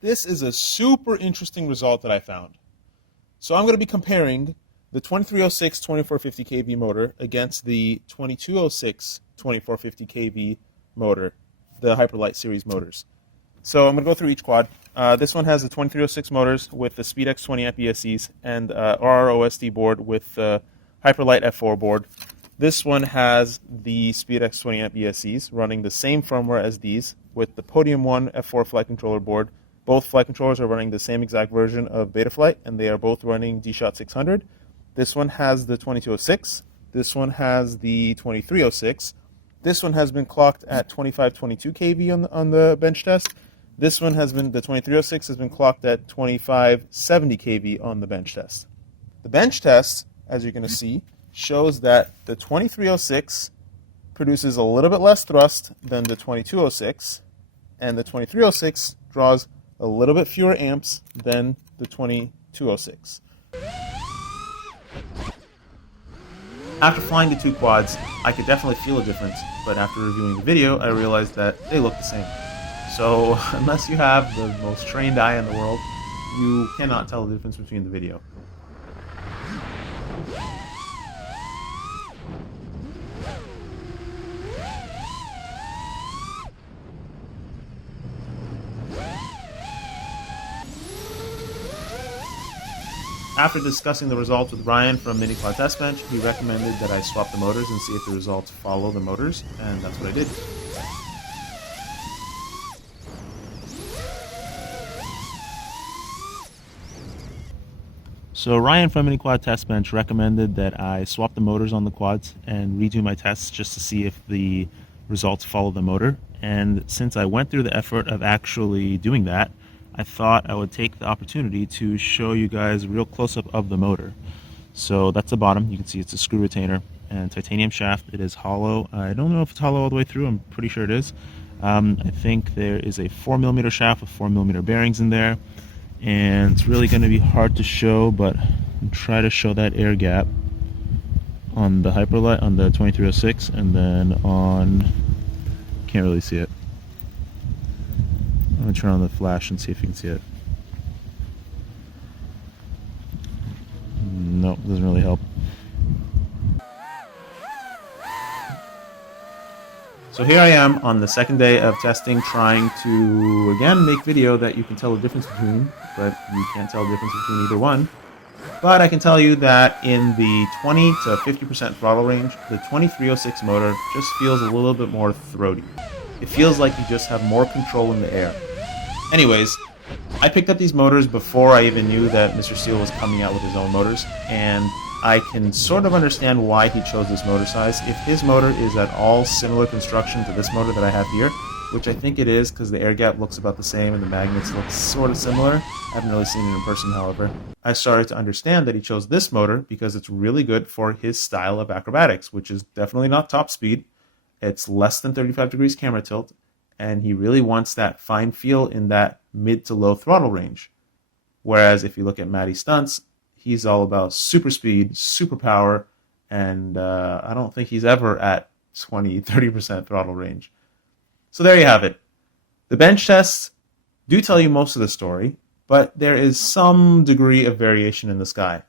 This is a super interesting result that I found. So I'm going to be comparing the 2306 2450 kV motor against the 2206 2450 kV motor, the Hyperlight series motors. So I'm going to go through each quad. This one has the 2306 motors with the SpeedX 20 amp ESCs and RROSD board with the Hyperlight F4 board. This one has the SpeedX 20 amp ESCs running the same firmware as these with the Podium 1 F4 flight controller board. Both flight controllers are running the same exact version of Betaflight, and they are both running DShot 600. This one has the 2206. This one has the 2306. This one has been clocked at 2522 kV on the bench test. This one has been, the 2306 has been clocked at 2570 kV on the bench test. The bench test, as you're going to see, shows that the 2306 produces a little bit less thrust than the 2206, and the 2306 draws a little bit fewer amps than the 2206. After flying the two quads, I could definitely feel a difference, but after reviewing the video, I realized that they look the same. So unless you have the most trained eye in the world, you cannot tell the difference between the video. After discussing the results with Ryan from Mini Quad Test Bench, he recommended that I swap the motors and see if the results follow the motors, and that's what I did. So Ryan from Mini Quad Test Bench recommended that I swap the motors on the quads and redo my tests just to see if the results follow the motor. And since I went through the effort of actually doing that, I thought I would take the opportunity to show you guys a real close-up of the motor. So that's the bottom. You can see it's a screw retainer and titanium shaft. It is hollow. I don't know if it's hollow all the way through. I'm pretty sure it is. I think there is a 4mm shaft with 4mm bearings in there. And it's really going to be hard to show, but I'll try to show that air gap on the Hyperlight, on the 2306, and then on... can't really see it. I'm going to turn on the flash and see if you can see it. Nope, doesn't really help. So here I am on the second day of testing, trying to, again, make video that you can tell the difference between, but you can't tell the difference between either one. But I can tell you that in the 20 to 50% throttle range, the 2306 motor just feels a little bit more throaty. It feels like you just have more control in the air. Anyways, I picked up these motors before I even knew that Mr. Steele was coming out with his own motors, and I can sort of understand why he chose this motor size. If his motor is at all similar construction to this motor that I have here, which I think it is because the air gap looks about the same and the magnets look sort of similar. I haven't really seen it in person, however. I started to understand that he chose this motor because it's really good for his style of acrobatics, which is definitely not top speed. It's less than 35 degrees camera tilt, and he really wants that fine feel in that mid to low throttle range. Whereas if you look at Matty Stunts, he's all about super speed, super power, and I don't think he's ever at 20-30% throttle range. So there you have it. The bench tests do tell you most of the story, but there is some degree of variation in the sky.